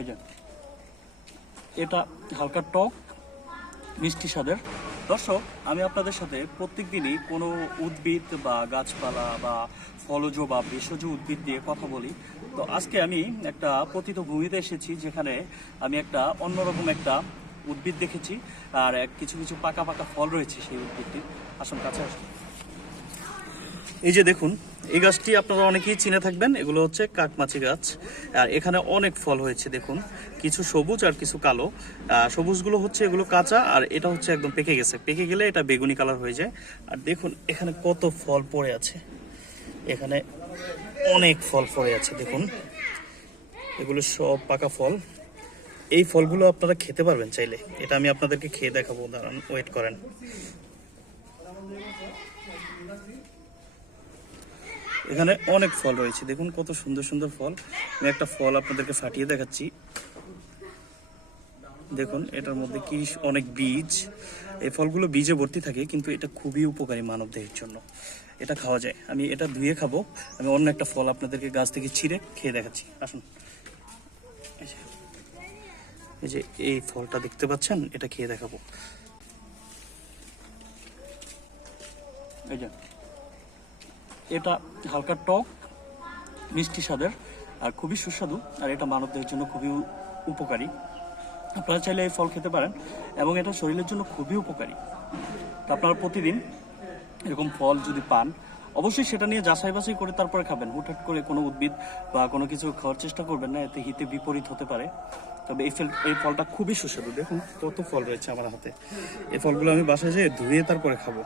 এই যে এটা হালকা টক মিষ্টি স্বাদের। দর্শক, আমি আপনাদের সাথে প্রত্যেক দিনই কোনো উদ্ভিদ বা গাছপালা বা ফলজ বা ভেষজ উদ্ভিদ দিয়ে কথা বলি। তো আজকে আমি একটা পতিত ভূমিতে এসেছি, যেখানে আমি একটা অন্যরকম একটা উদ্ভিদ দেখেছি, আর কিছু কিছু পাকা পাকা ফল রয়েছে সেই উদ্ভিদটি। আসুন কাছে আসুন। এই যে দেখুন, এই গাছটি আপনারা অনেকেই চিনে থাকবেন, এগুলো হচ্ছে কাকমাছি গাছ। আর এখানে অনেক ফল হয়েছে দেখুন, কিছু সবুজ আর কিছু কালো। সবুজগুলো হচ্ছে এগুলো কাঁচা, আর এটা হচ্ছে একদম পেকে গেছে, পেকে গেলে এটা বেগুনি কালার হয়ে যায়। আর দেখুন এখানে কত ফল পড়ে আছে, এখানে অনেক ফল পড়ে আছে দেখুন, এগুলো সব পাকা ফল। এই ফলগুলো আপনারা খেতে পারবেন চাইলে, এটা আমি আপনাদেরকে খেয়ে দেখাবো, দাঁড়ান ওয়েট করেন। এখানে অনেক ফল রয়েছে দেখুন, কত সুন্দর সুন্দর ফল। আমি একটা ফল আপনাদেরকে ফাটিয়ে দেখাচ্ছি, দেখুন এটার মধ্যে কি অনেক বীজ। এই ফলগুলো বীজে ভর্তি থাকে, কিন্তু এটা খুবই উপকারী মানব দেহের জন্য, এটা খাওয়া যায়। আমি এটা ধুয়ে খাবো। আমি অন্য একটা ফল আপনাদেরকে গাছ থেকে ছিঁড়ে খেয়ে দেখাচ্ছি, আসুন। এই যে এই ফলটা দেখতে পাচ্ছেন, এটা খেয়ে দেখাবো। এই যে এটা হালকা টক মিষ্টি স্বাদের আর খুবই সুস্বাদু, আর এটা মানবদেহের জন্য খুবই উপকারী। আপনারা চাইলে এই ফল খেতে পারেন, এবং এটা শরীরের জন্য খুবই উপকারী। তো আপনারা প্রতিদিন এরকম ফল যদি পান, অবশ্যই সেটা নিয়ে যাচাই বাছাই করে তারপরে খাবেন। হুটহাট করে কোনো উদ্ভিদ বা কোনো কিছু খাওয়ার চেষ্টা করবেন না, এতে হিতে বিপরীত হতে পারে। তবে এই ফলটা খুবই সুস্বাদু। দেখুন কত ফল রয়েছে আমার হাতে, এই ফলগুলো আমি বাসায় যেয়ে ধুয়ে তারপরে খাবো।